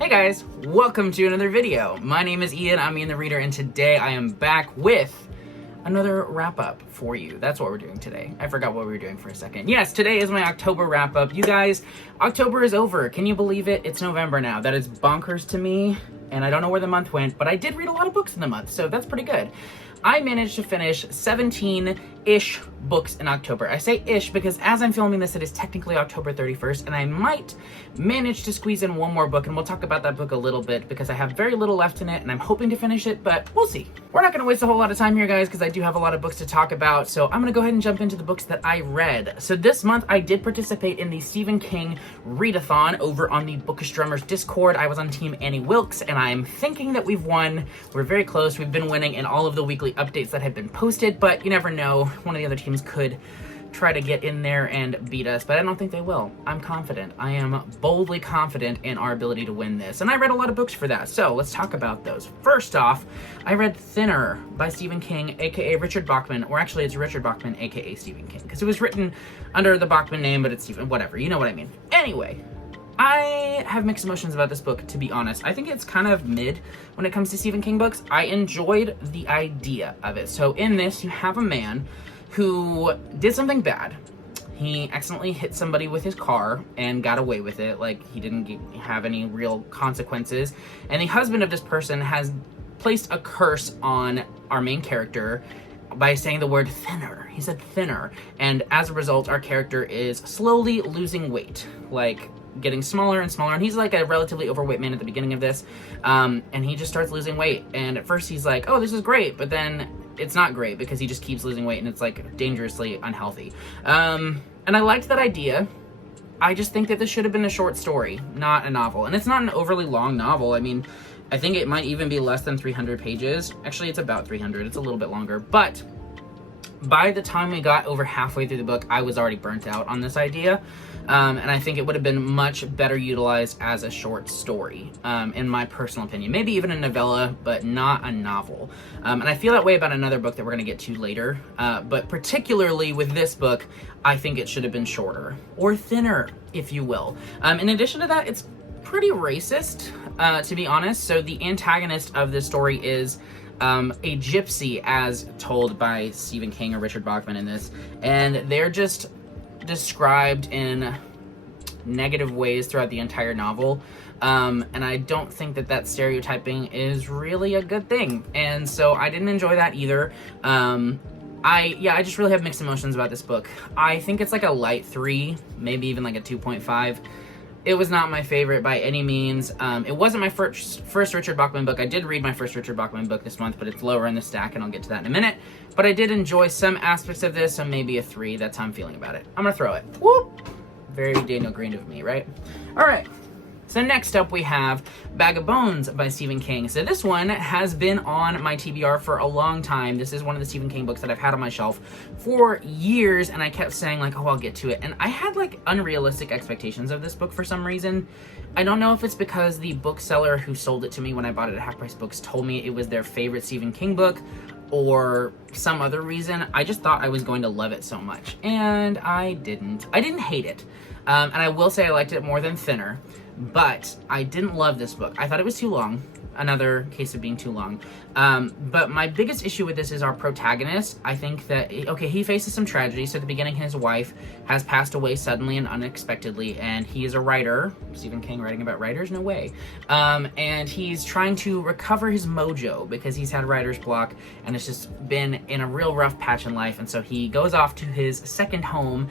Hey guys, welcome to another video. My name is Ian, I'm Ian the Reader, and today I am back with another wrap-up for you. That's what we're doing today. I forgot what we were doing for a second. Yes, today is my October wrap-up. You guys, October is over. Can you believe it? It's November now. That is bonkers to me, and I don't know where the month went, but I did read a lot of books in the month, so that's pretty good. I managed to finish 17-ish books in October. I say ish because as I'm filming this, it is technically October 31st, and I might manage to squeeze in one more book, and we'll talk about that book a little bit because I have very little left in it, and I'm hoping to finish it, but we'll see. We're not going to waste a whole lot of time here, guys, because I do have a lot of books to talk about, so I'm going to go ahead and jump into the books that I read. So this month, I did participate in the Stephen King readathon over on the Bookish Drummers Discord. I was on Team Annie Wilkes, and I'm thinking that we've won. We're very close. We've been winning in all of the weekly updates that have been posted, but you never know. One of the other teams could try to get in there and beat us, but I don't think they will. I'm confident. I am boldly confident in our ability to win this, and I read a lot of books for that, so let's talk about those. First off, I read Thinner by Stephen King, aka Richard Bachman, or actually it's Richard Bachman, aka Stephen King, because it was written under the Bachman name, but it's Stephen, whatever, you know what I mean. Anyway, I have mixed emotions about this book, to be honest. I think it's kind of mid when it comes to Stephen King books. I enjoyed the idea of it. So in this, you have a man who did something bad. He accidentally hit somebody with his car and got away with it. Like, he didn't have any real consequences. And the husband of this person has placed a curse on our main character by saying the word thinner. He said thinner. And as a result, our character is slowly losing weight. Like, getting smaller and smaller, and he's like a relatively overweight man at the beginning of this, and he just starts losing weight, and at first he's like, oh, this is great, but then it's not great because he just keeps losing weight, and it's like dangerously unhealthy. And I liked that idea. I just think that this should have been a short story, not a novel, and it's not an overly long novel. I mean, I think it might even be less than 300 pages. Actually, it's about 300. It's a little bit longer, but by the time we got over halfway through the book, I was already burnt out on this idea. And I think it would have been much better utilized as a short story, in my personal opinion. Maybe even a novella, but not a novel. And I feel that way about another book that we're going to get to later. But particularly with this book, I think it should have been shorter. Or thinner, if you will. In addition to that, it's pretty racist, to be honest. So the antagonist of this story is a gypsy, as told by Stephen King or Richard Bachman in this. And they're just described in negative ways throughout the entire novel, and I don't think that stereotyping is really a good thing, and so I didn't enjoy that either. I just really have mixed emotions about this book. I think it's like a light 3, maybe even like a 2.5. It was not my favorite by any means. It wasn't my first Richard Bachman book. I did read my first Richard Bachman book this month, but it's lower in the stack, and I'll get to that in a minute. But I did enjoy some aspects of this, so maybe a 3. That's how I'm feeling about it. I'm gonna throw it. Whoop! Very Daniel Green of me, right? All right. So next up we have Bag of Bones by Stephen King. So this one has been on my TBR for a long time. This is one of the Stephen King books that I've had on my shelf for years, and I kept saying like, oh, I'll get to it. And I had like unrealistic expectations of this book for some reason. I don't know if it's because the bookseller who sold it to me when I bought it at Half Price Books told me it was their favorite Stephen King book, or some other reason. I just thought I was going to love it so much, and I didn't. I didn't hate it, and I will say I liked it more than Thinner, but I didn't love this book. I thought it was too long. Another case of being too long. But my biggest issue with this is our protagonist. I think that, okay, he faces some tragedy. So at the beginning, his wife has passed away suddenly and unexpectedly, and he is a writer. Stephen King writing about writers? No way. And he's trying to recover his mojo because he's had writer's block, and it's just been in a real rough patch in life. And so he goes off to his second home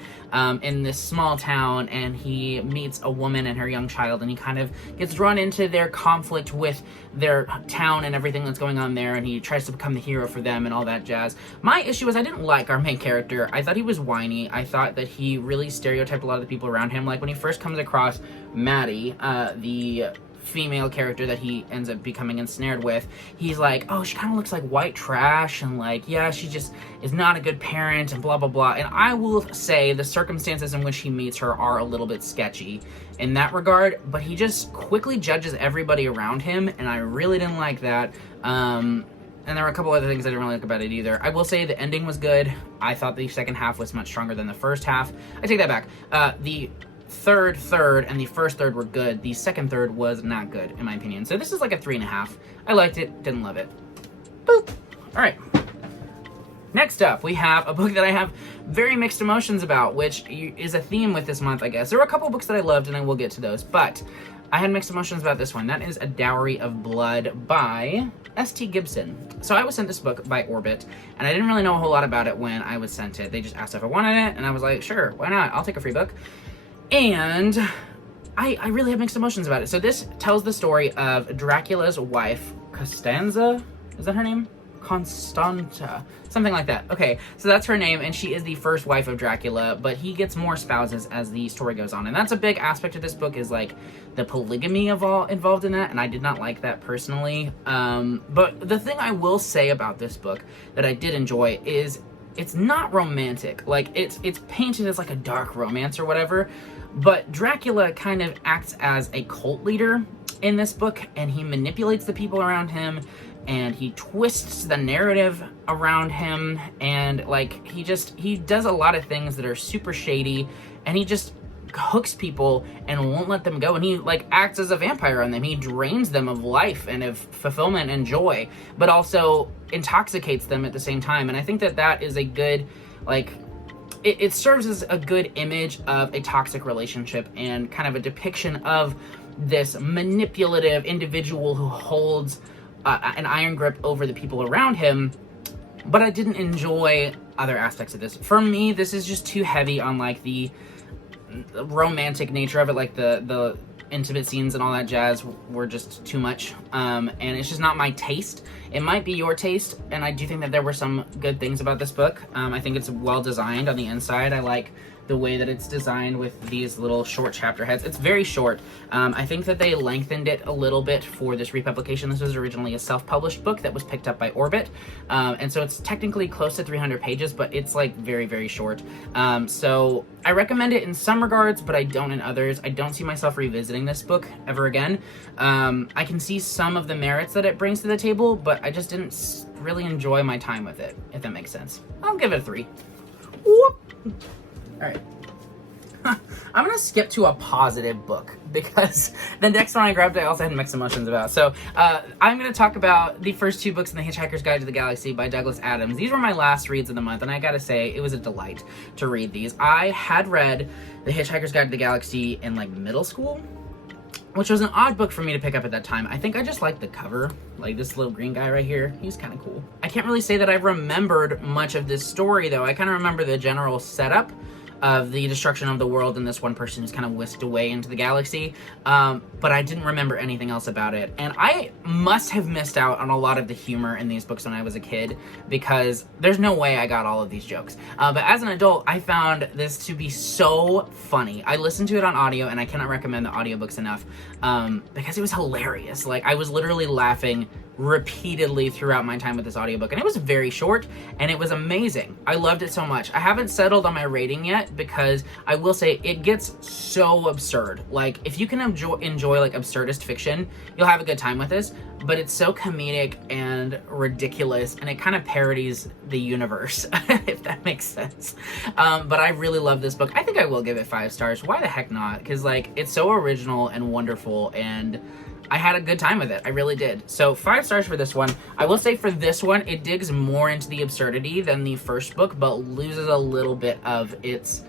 in this small town, and he meets a woman and her young child, and he kind of gets drawn into their conflict with their town and everything that's going on there, and he tries to become the hero for them and all that jazz. My issue is I didn't like our main character. I thought he was whiny. I thought that he really stereotyped a lot of the people around him. Like when he first comes across Maddie, the female character that he ends up becoming ensnared with, he's like, oh, she kind of looks like white trash, and like, yeah, she just is not a good parent, and blah, blah, blah. And I will say the circumstances in which he meets her are a little bit sketchy in that regard, but he just quickly judges everybody around him, and I really didn't like that. And there were a couple other things I didn't really like about it either. I will say the ending was good. I thought the second half was much stronger than the first half. I take that back. The third, and the first third were good. The second third was not good, in my opinion. So this is like a 3.5. I liked it, didn't love it. Boop. All right. Next up, we have a book that I have very mixed emotions about, which is a theme with this month, I guess. There were a couple books that I loved, and I will get to those, but I had mixed emotions about this one. That is A Dowry of Blood by S.T. Gibson. So I was sent this book by Orbit, and I didn't really know a whole lot about it when I was sent it. They just asked if I wanted it, and I was like, sure, why not? I'll take a free book. And I really have mixed emotions about it. So this tells the story of Dracula's wife, Costanza. Is that her name? Constanta, something like that. Okay, so that's her name, and she is the first wife of Dracula, but he gets more spouses as the story goes on, and that's a big aspect of this book, is like the polygamy involved in that, and I did not like that personally. But the thing I will say about this book that I did enjoy is it's not romantic. Like, it's painted as like a dark romance or whatever, but Dracula kind of acts as a cult leader in this book, and he manipulates the people around him, and he twists the narrative around him, and like he does a lot of things that are super shady, and he just hooks people and won't let them go, and he like acts as a vampire on them. He drains them of life and of fulfillment and joy, but also intoxicates them at the same time. And I think that that is a good, like, it serves as a good image of a toxic relationship and kind of a depiction of this manipulative individual who holds an iron grip over the people around him. But I didn't enjoy other aspects of this. For me, this is just too heavy on like the romantic nature of it, like the intimate scenes and all that jazz were just too much, and it's just not my taste. It might be your taste, and I do think that there were some good things about this book. I think it's well designed on the inside. I like the way that it's designed with these little short chapter heads. It's very short. I think that they lengthened it a little bit for this republication. This was originally a self-published book that was picked up by Orbit, and so it's technically close to 300 pages, but it's like very, very short. So I recommend it in some regards, but I don't in others. I don't see myself revisiting this book ever again. I can see some of the merits that it brings to the table, but I just didn't really enjoy my time with it, if that makes sense. I'll give it a 3. Whoop. All right. I'm going to skip to a positive book because the next one I grabbed I also had mixed emotions about. So I'm going to talk about the first 2 books in the Hitchhiker's Guide to the Galaxy by Douglas Adams. These were my last reads of the month, and I got to say, it was a delight to read these. I had read the Hitchhiker's Guide to the Galaxy in like middle school, which was an odd book for me to pick up at that time. I think I just liked the cover, like this little green guy right here. He's kind of cool. I can't really say that I remembered much of this story, though. I kind of remember the general setup of the destruction of the world and this one person who's kind of whisked away into the galaxy, but I didn't remember anything else about it. And I must have missed out on a lot of the humor in these books when I was a kid, because there's no way I got all of these jokes. But as an adult, I found this to be so funny. I listened to it on audio, and I cannot recommend the audiobooks enough, because it was hilarious. Like, I was literally laughing repeatedly throughout my time with this audiobook, and it was very short, and it was amazing. I loved it so much. I haven't settled on my rating yet, because I will say it gets so absurd. Like, if you can enjoy like absurdist fiction, you'll have a good time with this, but it's so comedic and ridiculous, and it kind of parodies the universe, if that makes sense. But I really love this book. I think I will give it 5 stars. Why the heck not? Because like, it's so original and wonderful, and I had a good time with it. I really did. So 5 stars for this one. I will say for this one, it digs more into the absurdity than the first book, but loses a little bit of its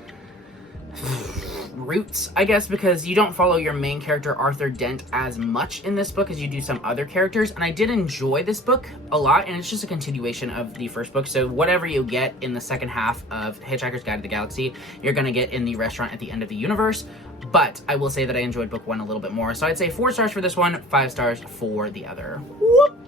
roots, I guess, because you don't follow your main character, Arthur Dent, as much in this book as you do some other characters. And I did enjoy this book a lot, and it's just a continuation of the first book. So whatever you get in the second half of Hitchhiker's Guide to the Galaxy, you're going to get in the restaurant at the end of the universe. But I will say that I enjoyed book 1 a little bit more. So I'd say 4 stars for this one, 5 stars for the other. Whoop!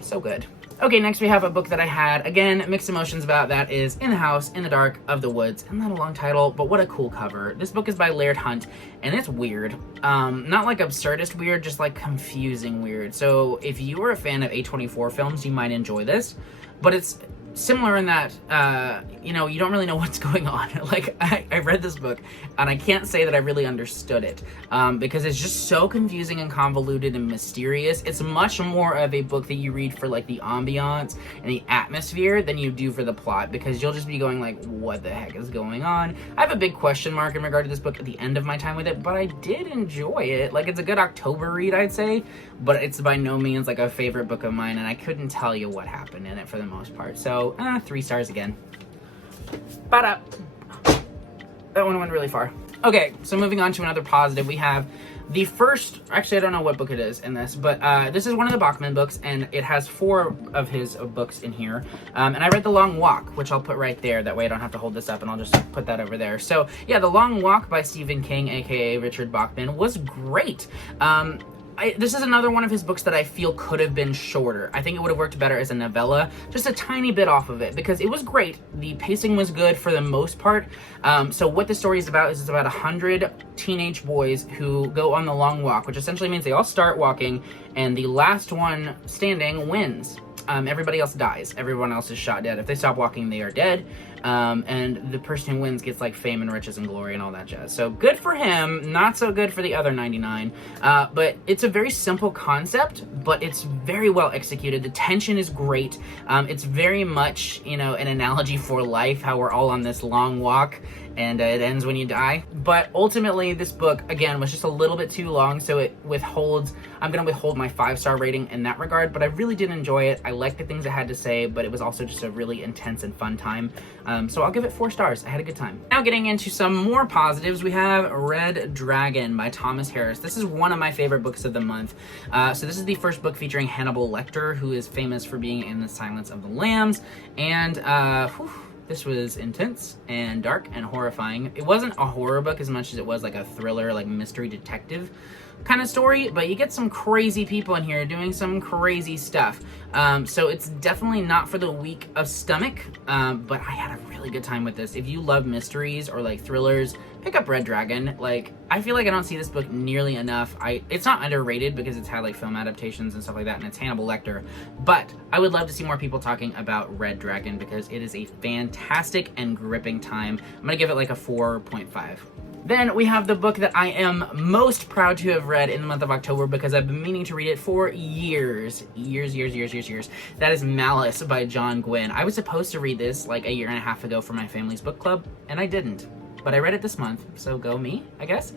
So good. Okay, next we have a book that I had, again, mixed emotions about. That is In the House, in the Dark of the Woods. And not a long title, but what a cool cover. This book is by Laird Hunt, and it's weird. Not like absurdist weird, just like confusing weird. So if you are a fan of A24 films, you might enjoy this. But it's similar in that, you know, you don't really know what's going on. Like, I read this book, and I can't say that I really understood it, because it's just so confusing and convoluted and mysterious. It's much more of a book that you read for, like, the ambiance and the atmosphere than you do for the plot, because you'll just be going, like, what the heck is going on? I have a big question mark in regard to this book at the end of my time with it, but I did enjoy it. Like, it's a good October read, I'd say, but it's by no means, like, a favorite book of mine, and I couldn't tell you what happened in it for the most part. So, 3 stars again. That one went really far. Okay, so moving on to another positive, we have the first, actually I don't know what book it is in this, but this is one of the Bachman books, and it has 4 of his books in here. And I read The Long Walk, which I'll put right there, that way I don't have to hold this up, and I'll just put that over there. So yeah, The Long Walk by Stephen King, aka Richard Bachman, was great. This is another one of his books that I feel could have been shorter. I think it would have worked better as a novella, just a tiny bit off of it, because it was great. The pacing was good for the most part. So what the story is about is it's about 100 teenage boys who go on the long walk, which essentially means they all start walking, and the last one standing wins. Everybody else dies. Everyone else is shot dead. If they stop walking, they are dead. And the person who wins gets like fame and riches and glory and all that jazz. So good for him, not so good for the other 99. But it's a very simple concept, but it's very well executed. The tension is great. It's very much, you know, an analogy for life, how we're all on this long walk and it ends when you die. But ultimately, this book, again, was just a little bit too long, so it withholds, I'm going to withhold my 5-star rating in that regard, but I really did enjoy it. I liked the things it had to say, but it was also just a really intense and fun time. So I'll give it 4 stars. I had a good time. Now getting into some more positives, we have Red Dragon by Thomas Harris. This is one of my favorite books of the month. So this is the first book featuring Hannibal Lecter, who is famous for being in The Silence of the Lambs, and this was intense and dark and horrifying. It wasn't a horror book as much as it was like a thriller, like mystery detective kind of story, but you get some crazy people in here doing some crazy stuff. So it's definitely not for the weak of stomach, but I had a really good time with this. If you love mysteries or like thrillers, pick up Red Dragon. Like, I feel like I don't see this book nearly enough. It's not underrated because it's had like film adaptations and stuff like that, and it's Hannibal Lecter, but I would love to see more people talking about Red Dragon because it is a fantastic and gripping time. I'm gonna give it like a 4.5. Then we have the book that I am most proud to have read in the month of October because I've been meaning to read it for years. That is Malice by John Quinn. I was supposed to read this like a year and a half ago for my family's book club, and I didn't. But I read it this month, so go me, I guess.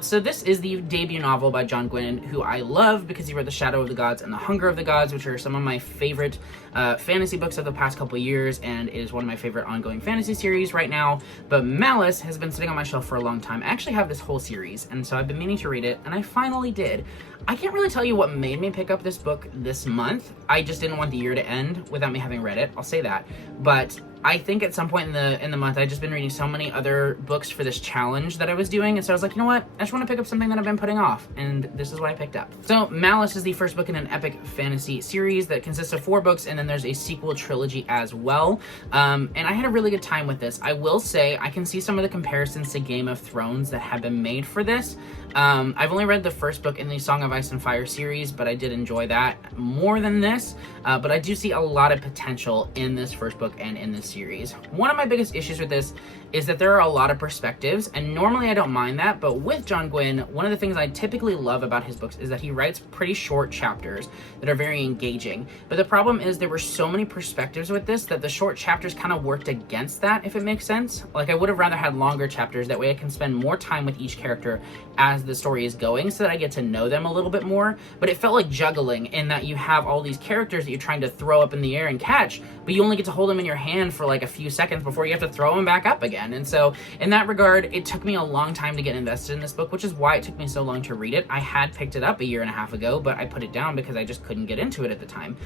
So this is the debut novel by John Quinn, who I love because he wrote The Shadow of the Gods and The Hunger of the Gods, which are some of my favorite fantasy books of the past couple years, and is one of my favorite ongoing fantasy series right now. But Malice has been sitting on my shelf for a long time. I actually have this whole series, and so I've been meaning to read it, and I finally did. I can't really tell you what made me pick up this book this month. I just didn't want the year to end without me having read it, I'll say that. But I think at some point in the month, I'd just been reading so many other books for this challenge that I was doing, and so I was like, you know what, I just want to pick up something that I've been putting off, and this is what I picked up. So Malice is the first book in an epic fantasy series that consists of 4 books, and then there's a sequel trilogy as well, and I had a really good time with this. I will say, I can see some of the comparisons to Game of Thrones that have been made for this. I've only read the first book in the Song of Ice and Fire series, but I did enjoy that more than this, but I do see a lot of potential in this first book and in this series. One of my biggest issues with this is that there are a lot of perspectives, and normally I don't mind that, but with John Quinn, one of the things I typically love about his books is that he writes pretty short chapters that are very engaging. But the problem is there were so many perspectives with this that the short chapters kind of worked against that, if it makes sense. Like, I would have rather had longer chapters, that way I can spend more time with each character as the story is going so that I get to know them a little bit more. But it felt like juggling in that you have all these characters that you're trying to throw up in the air and catch, but you only get to hold them in your hand for like a few seconds before you have to throw them back up again. And so in that regard, it took me a long time to get invested in this book, which is why it took me so long to read it. I had picked it up a year and a half ago, but I put it down because I just couldn't get into it at the time.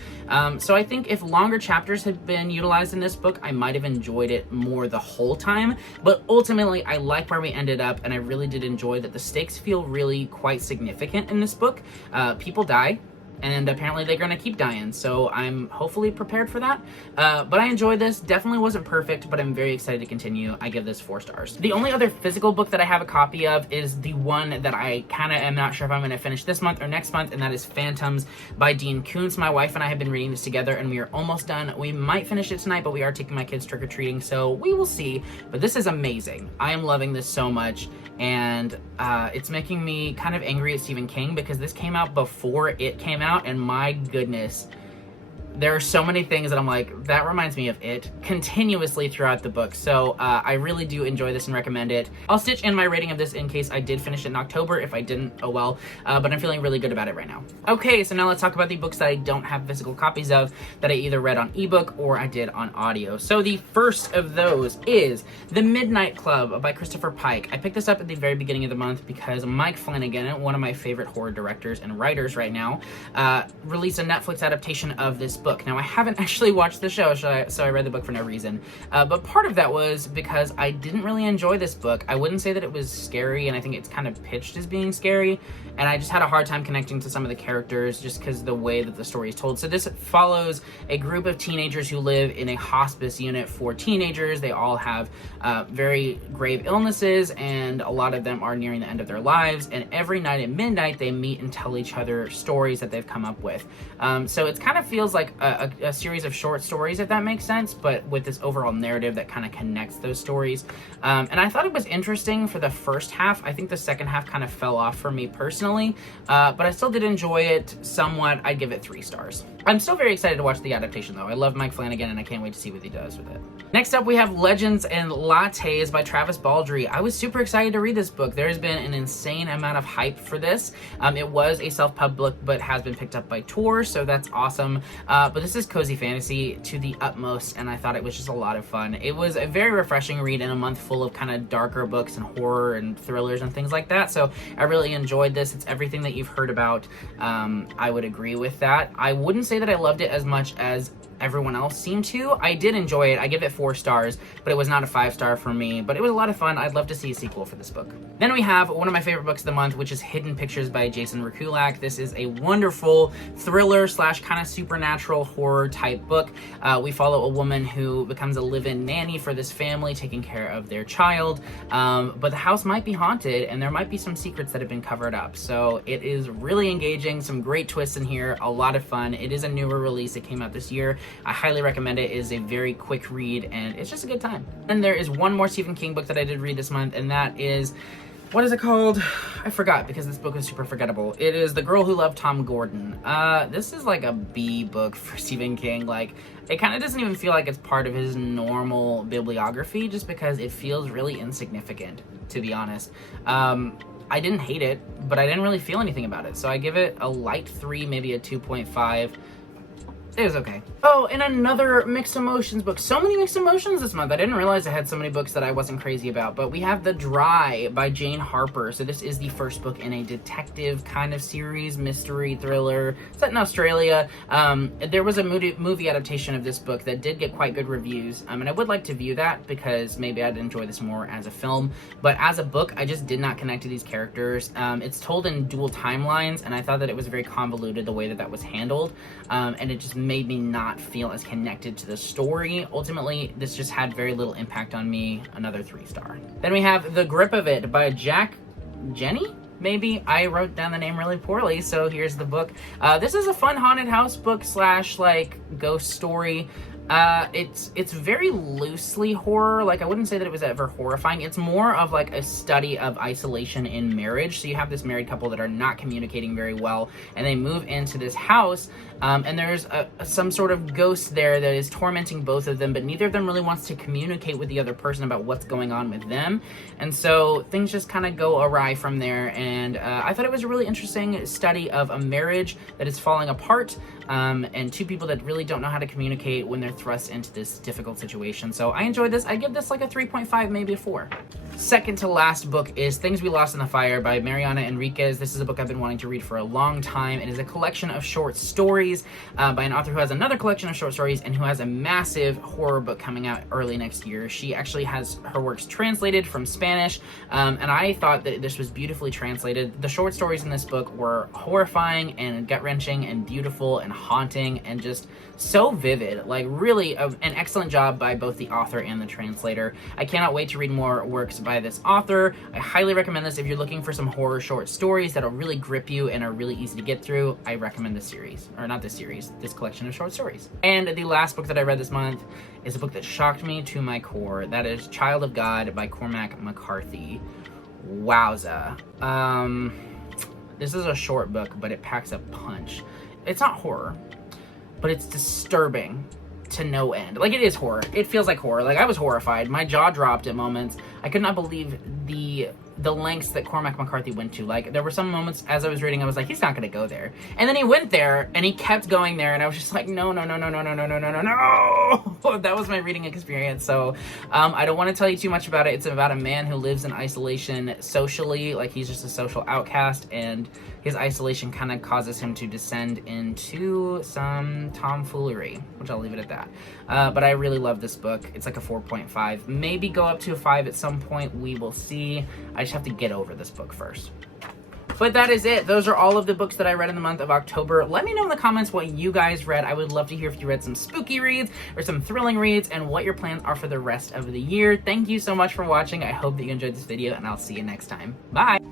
So I think if longer chapters had been utilized in this book, I might have enjoyed it more the whole time. But ultimately, I like where we ended up, and I really did enjoy that the stakes feel really quite significant in this book. People die. and apparently they're gonna keep dying, so I'm hopefully prepared for that. But I enjoyed this. Definitely wasn't perfect, but I'm very excited to continue. I give this 4 stars. The only other physical book that I have a copy of is the one that I kind of am not sure if I'm gonna finish this month or next month, and that is Phantoms by Dean Koontz. My wife and I have been reading this together, and we are almost done. We might finish it tonight, but we are taking my kids trick-or-treating, so we will see. But this is amazing. I am loving this so much, and it's making me kind of angry at Stephen King because this came out before it came out, and my goodness, there are so many things that I'm like, that reminds me of it continuously throughout the book. So I really do enjoy this and recommend it. I'll stitch in my rating of this in case I did finish it in October. If I didn't, oh well. But I'm feeling really good about it right now. Okay, so now let's talk about the books that I don't have physical copies of that I either read on ebook or I did on audio. So the first of those is The Midnight Club by Christopher Pike. I picked this up at the very beginning of the month because Mike Flanagan, one of my favorite horror directors and writers right now, released a Netflix adaptation of this book. Now, I haven't actually watched the show, so I read the book for no reason. But part of that was because I didn't really enjoy this book. I wouldn't say that it was scary, and I think it's kind of pitched as being scary, and I just had a hard time connecting to some of the characters just because the way that the story is told. So this follows a group of teenagers who live in a hospice unit for teenagers. They all have very grave illnesses, and a lot of them are nearing the end of their lives, and every night at midnight they meet and tell each other stories that they've come up with. So it kind of feels like a series of short stories, if that makes sense, but with this overall narrative that kind of connects those stories. And I thought it was interesting for the first half. I think the second half kind of fell off for me personally, but I still did enjoy it somewhat. I'd give it 3 stars. I'm still very excited to watch the adaptation, though. I love Mike Flanagan, and I can't wait to see what he does with it. Next up, we have Legends and Lattes by Travis Baldree. I was super excited to read this book. There has been an insane amount of hype for this. It was a self-pub book, but has been picked up by Tor, so that's awesome. But this is cozy fantasy to the utmost, and I thought it was just a lot of fun. It was a very refreshing read in a month full of kind of darker books and horror and thrillers and things like that, so I really enjoyed this. It's everything that you've heard about. I would agree with that. I wouldn't say that I loved it as much as everyone else seemed to. I did enjoy it. I give it 4 stars, but it was not a 5-star for me, but it was a lot of fun. I'd love to see a sequel for this book. Then we have one of my favorite books of the month, which is Hidden Pictures by Jason Rekulak. This is a wonderful thriller slash kind of supernatural horror type book. We follow a woman who becomes a live-in nanny for this family, taking care of their child, but the house might be haunted and there might be some secrets that have been covered up. So it is really engaging, some great twists in here, a lot of fun. It is a newer release. It came out this year. I highly recommend it. It is a very quick read, and it's just a good time. And there is one more Stephen King book that I did read this month, and that is, what is it called? I forgot because this book is super forgettable. It is The Girl Who Loved Tom Gordon. This is like a B book for Stephen King. Like, it kind of doesn't even feel like it's part of his normal bibliography just because it feels really insignificant, to be honest. I didn't hate it, but I didn't really feel anything about it. So I give it a light 3, maybe a 2.5. It was okay. Oh, and another mixed emotions book. So many mixed emotions this month. I didn't realize I had so many books that I wasn't crazy about, but we have The Dry by Jane Harper. So this is the first book in a detective kind of series, mystery thriller, set in Australia. There was a movie adaptation of this book that did get quite good reviews, and I would like to view that because maybe I'd enjoy this more as a film, but as a book, I just did not connect to these characters. It's told in dual timelines, and I thought that it was very convoluted the way that that was handled, and it just made me not feel as connected to the story. Ultimately, this just had very little impact on me. Another 3-star. Then we have The Grip of It by Jenny? Maybe. I wrote down the name really poorly, so here's the book. This is a fun haunted house book slash like ghost story. It's very loosely horror. Like, I wouldn't say that it was ever horrifying. It's more of like a study of isolation in marriage. So you have this married couple that are not communicating very well, and they move into this house, and there's some sort of ghost there that is tormenting both of them, but neither of them really wants to communicate with the other person about what's going on with them. And so things just kind of go awry from there. And I thought it was a really interesting study of a marriage that is falling apart, and 2 people that really don't know how to communicate when they're thrust into this difficult situation. So I enjoyed this. I give this like a 3.5, maybe a 4. second to last book is Things We Lost in the Fire by Mariana Enriquez. This is a book I've been wanting to read for a long time. It is a collection of short stories by an author who has another collection of short stories and who has a massive horror book coming out early next year. She actually has her works translated from Spanish, and I thought that this was beautifully translated. The short stories in this book were horrifying and gut-wrenching and beautiful and haunting and just so vivid. Like, really an excellent job by both the author and the translator. I cannot wait to read more works by this author. I highly recommend this if you're looking for some horror short stories that'll really grip you and are really easy to get through. I recommend this series, or not this series, this collection of short stories. And the last book that I read this month is a book that shocked me to my core. That is Child of God by Cormac McCarthy. Wowza. This is a short book, but it packs a punch. It's not horror, but it's disturbing to no end. Like, it is horror. It feels like horror. Like, I was horrified. My jaw dropped at moments. I could not believe the lengths that Cormac McCarthy went to. Like, there were some moments as I was reading, I was like, he's not going to go there. And then he went there, and he kept going there, and I was just like, no. That was my reading experience. So, I don't want to tell you too much about it. It's about a man who lives in isolation socially. Like, he's just a social outcast, and his isolation kind of causes him to descend into some tomfoolery, which I'll leave it at that. But I really love this book. It's like a 4.5, maybe go up to a 5 at some point. We will see. I just have to get over this book first. But that is it. Those are all of the books that I read in the month of October. Let me know in the comments what you guys read. I would love to hear if you read some spooky reads or some thrilling reads and what your plans are for the rest of the year. Thank you so much for watching. I hope that you enjoyed this video, and I'll see you next time. Bye!